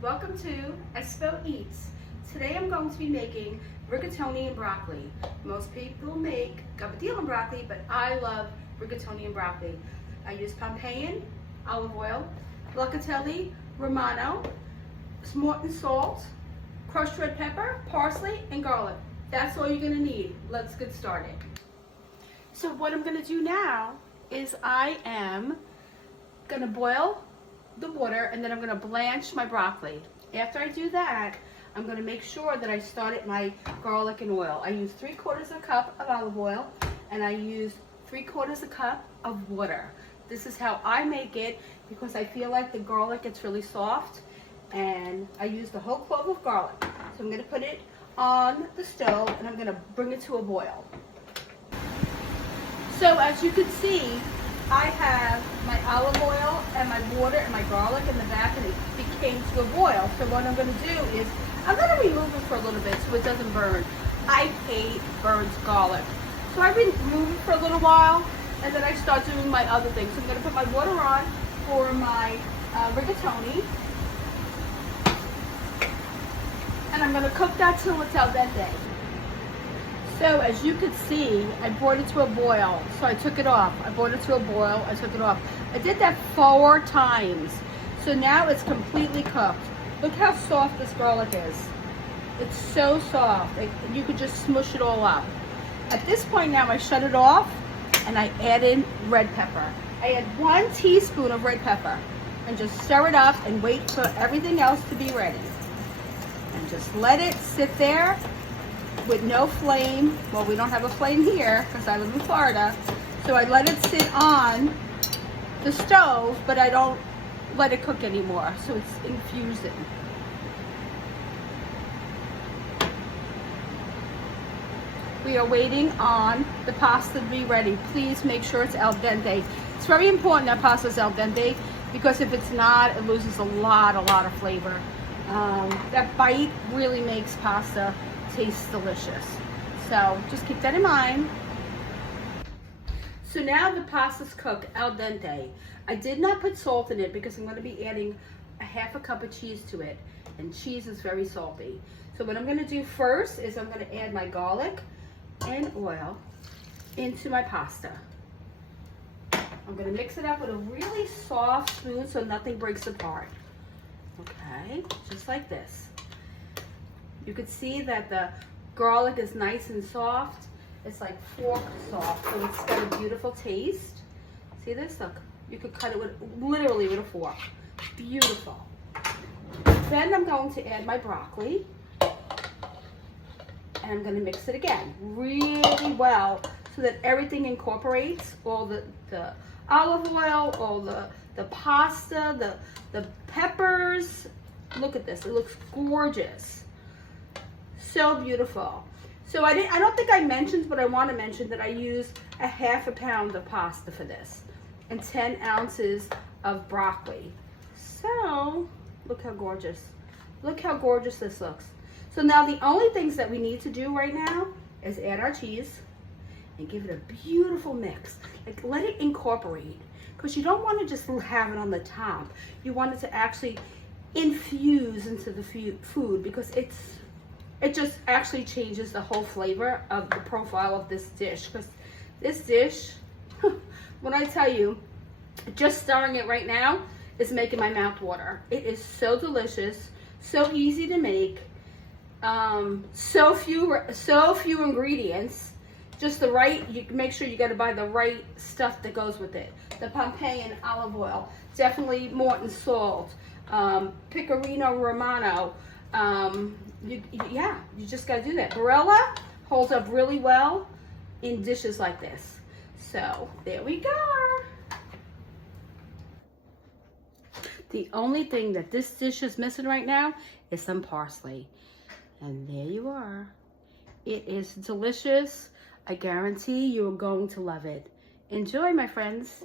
Welcome to Espo Eats. Today I'm going to be making rigatoni and broccoli. Most people make gabardine and broccoli, but I love rigatoni and broccoli. I use Pompeian, olive oil, locatelli, romano, Morton salt, crushed red pepper, parsley, and garlic. That's all you're going to need. Let's get started. So what I'm going to do now is I am going to boil the water, and then I'm going to blanch my broccoli. After I do that, I'm going to make sure that I started my garlic and oil. I use 3/4 cup of olive oil, and I use 3/4 cup of water. This is how I make it because I feel like the garlic gets really soft, and I use the whole clove of garlic. So I'm going to put it on the stove, and I'm going to bring it to a boil. So as you can see, I have my olive oil and my water and my garlic in the back, and it came to a boil. So what I'm going to do is I'm going to remove it for a little bit so it doesn't burn. I hate burnt garlic. So I remove it for a little while, and then I start doing my other things. So I'm going to put my water on for my rigatoni, and I'm going to cook that till it's al dente. So as you can see, I brought it to a boil. So I took it off. I brought it to a boil. I took it off. I did that 4 times. So now it's completely cooked. Look how soft this garlic is. It's so soft. You could just smush it all up. At this point now, I shut it off and I add in red pepper. I add 1 teaspoon of red pepper and just stir it up and wait for everything else to be ready. And just let it sit there with no flame. Well, we don't have a flame here because I live in Florida. So I let it sit on the stove, but I don't let it cook anymore. So it's infusing. We are waiting on the pasta to be ready. Please make sure it's al dente. It's very important that pasta is al dente because if it's not, it loses a lot of flavor. That bite really makes pasta tastes delicious. So just keep that in mind. So now the pasta's cooked al dente. I did not put salt in it because I'm going to be adding a 1/2 cup of cheese to it, and cheese is very salty. So what I'm going to do first is I'm going to add my garlic and oil into my pasta. I'm going to mix it up with a really soft spoon so nothing breaks apart. Okay, just like this. You can see that the garlic is nice and soft. It's like fork soft, so it's got a beautiful taste. See this? Look, you could cut it with literally with a fork. Beautiful. Then I'm going to add my broccoli, and I'm going to mix it again really well so that everything incorporates, all the olive oil, all the pasta, the peppers. Look at this. It looks gorgeous. So beautiful. So I don't think I mentioned, but I want to mention that I used a 1/2 pound of pasta for this and 10 ounces of broccoli. So look how gorgeous. Look how gorgeous this looks. So now the only things that we need to do right now is add our cheese and give it a beautiful mix. Like, let it incorporate, because you don't want to just have it on the top. You want it to actually infuse into the food, because it just actually changes the whole flavor of the profile of this dish. Because this dish, when I tell you, just stirring it right now is making my mouth water. It is so delicious, so easy to make, so few ingredients, just the right. You make sure you got to buy the right stuff that goes with it. The Pompeian olive oil, definitely Morton salt, Pecorino Romano. You just got to do that. Barilla holds up really well in dishes like this. So there we go. The only thing that this dish is missing right now is some parsley. And there you are. It is delicious. I guarantee you're going to love it. Enjoy, my friends.